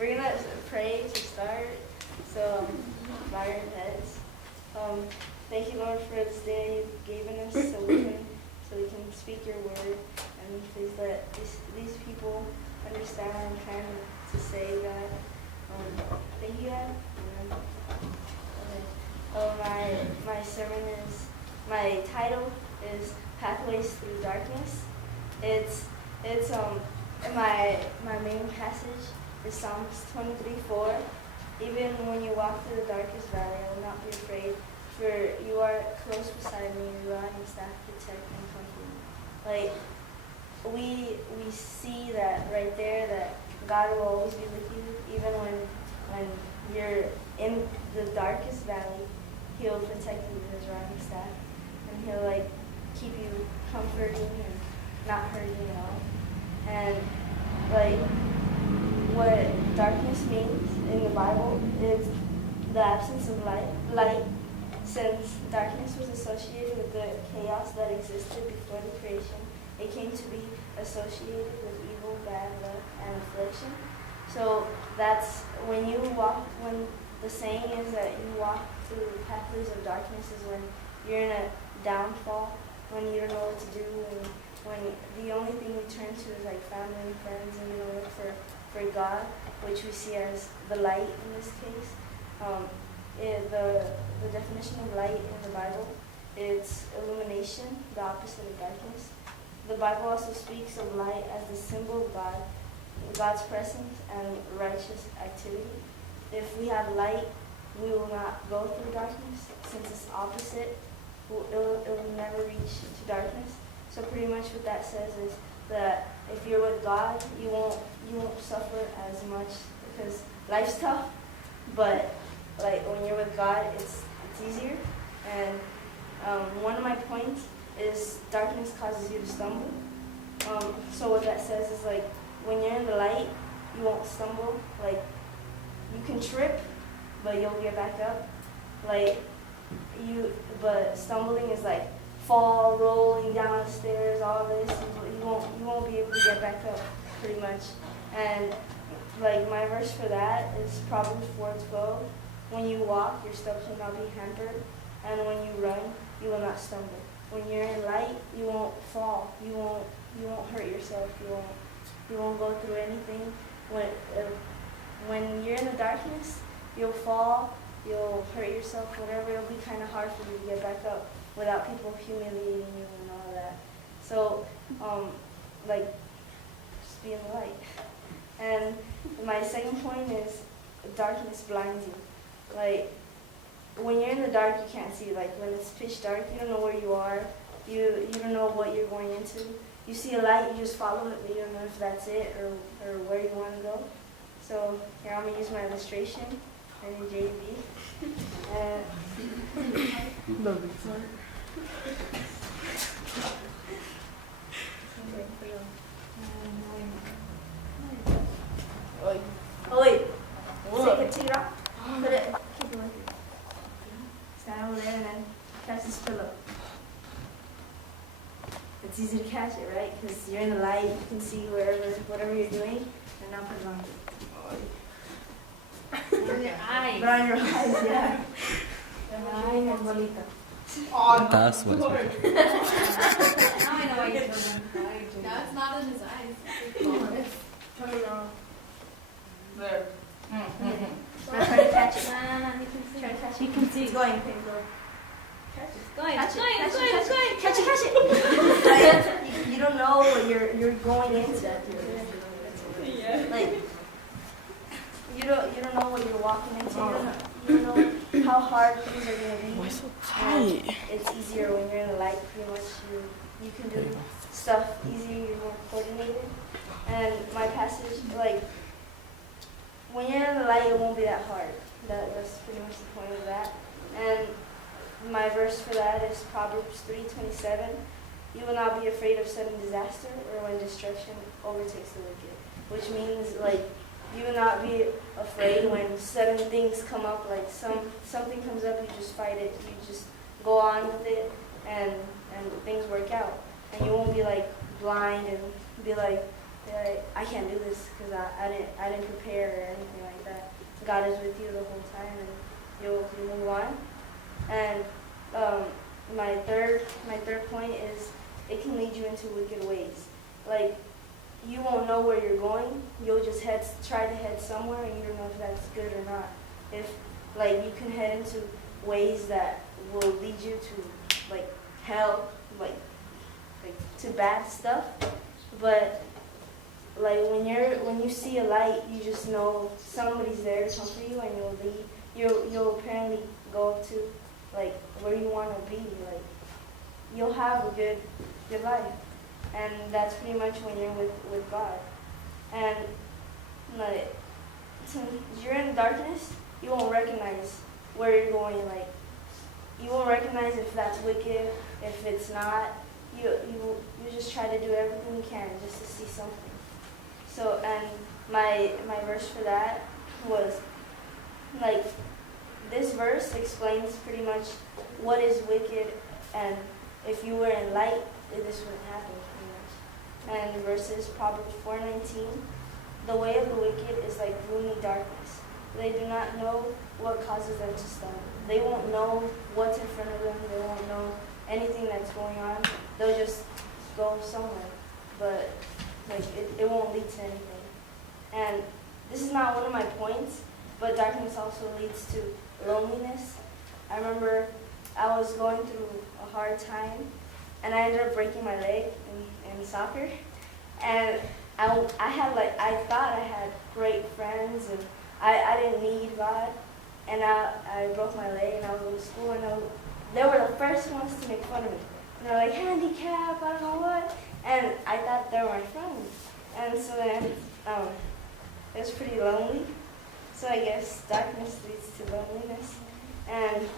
We're gonna pray to start. So, bow your heads. Thank you, Lord, for this day you've given us, so we can speak your word, and please let these people understand what I'm trying to say, God. Thank you, God. Amen. Okay. My title is Pathways Through Darkness. It's my main passage is Psalms 23:4. Even when you walk through the darkest valley, I will not be afraid, for you are close beside me, your rod and staff protect and comfort me. Like we see that right there, that God will always be with you, even when you're in the darkest valley. He'll protect you with his rod and staff, and he'll like keep you comforting and not hurting you at all. And like what darkness means in the Bible is the absence of light, since darkness was associated with the chaos that existed before the creation. It came to be associated with evil, bad luck, and affliction. So that's when the saying is that you walk through pathways of darkness is when you're in a downfall, when you don't know what to do, and when the only thing we turn to is like family and friends, and you don't look for God, which we see as the light in this case. The definition of light in the Bible, it's illumination, the opposite of darkness. The Bible also speaks of light as the symbol of God's presence and righteous activity. If we have light, we will not go through darkness, since it's opposite. It will never reach to darkness. So pretty much what that says is that if you're with God, you won't suffer as much, because life's tough. But like when you're with God, it's easier. And one of my points is darkness causes you to stumble. So what that says is like when you're in the light, you won't stumble. Like you can trip, but you'll get back up. But stumbling is like fall, rolling down the stairs, all this. You won't be able to get back up, pretty much. And like my verse for that is Proverbs 4:12. When you walk, your steps will not be hampered, and when you run, you will not stumble. When you're in light, you won't fall. You won't hurt yourself. You won't go through anything. When you're in the darkness, you'll fall. You'll hurt yourself. Whatever. It'll be kind of hard for you to get back up without people humiliating you and all of that. So, just be in the light. And my second point is darkness blinds you. Like, when you're in the dark, you can't see. Like, when it's pitch dark, you don't know where you are. You don't know what you're going into. You see a light, you just follow it, but you don't know if that's it or where you want to go. So, here, I'm going to use my illustration. I'm in JV. Love it. Oh wait, take a teardrop, put it, keep it with you. Stand over there and then catch this pillow. It's easy to catch it, right? Because you're in the light, you can see whatever you're doing, and now put it on you. On your eyes. But on your eyes, yeah. Ay, hermanita. That's what Now I know why you're so No, it's not in his eyes. Turn it on. There. Now try to catch it. Try to catch it. You can see it going. Okay, go. Catch it. Catch it. Catch it. You don't know what you're going into. Yeah. Like you don't know what you're walking into. You don't know how hard things are gonna be. Why so tight? It's easier when you're in the light. Pretty much, you can do stuff easier. You're more coordinated. And my passage, like when you're in the light, it won't be that hard. That's pretty much the point of that. And my verse for that is Proverbs 3:27. You will not be afraid of sudden disaster or when destruction overtakes the wicked. Which means like you will not be afraid when sudden things come up, like something comes up, you just fight it, you just go on with it, and things work out. And you won't be like blind and be like, They're like, I can't do this because I didn't prepare or anything like that. God is with you the whole time, and you'll move on. And my third point is it can lead you into wicked ways. Like, you won't know where you're going. You'll just try to head somewhere, and you don't know if that's good or not. If like you can head into ways that will lead you to like hell, like to bad stuff. But like when you see a light, you just know somebody's there to comfort you, and you'll apparently go up to like where you want to be. Like you'll have a good life, and that's pretty much when you're with God. And like since you're in darkness, you won't recognize where you're going. Like you won't recognize if that's wicked, if it's not. You just try to do everything you can just to see something. So, and my verse for that was, like, this verse explains pretty much what is wicked, and if you were in light, this wouldn't happen pretty much. And the verse is Proverbs 4:19, the way of the wicked is like gloomy darkness. They do not know what causes them to stumble. They won't know what's in front of them. They won't know anything that's going on. They'll just go somewhere, but like it won't lead to anything. And this is not one of my points, but darkness also leads to loneliness. I remember I was going through a hard time, and I ended up breaking my leg in soccer. And I thought I had great friends, and I didn't need God. And I broke my leg, and I was in school, and they were the first ones to make fun of me. And they're like, handicap, I don't know what. And I thought they were my friends. And so then it was pretty lonely. So I guess darkness leads to loneliness. And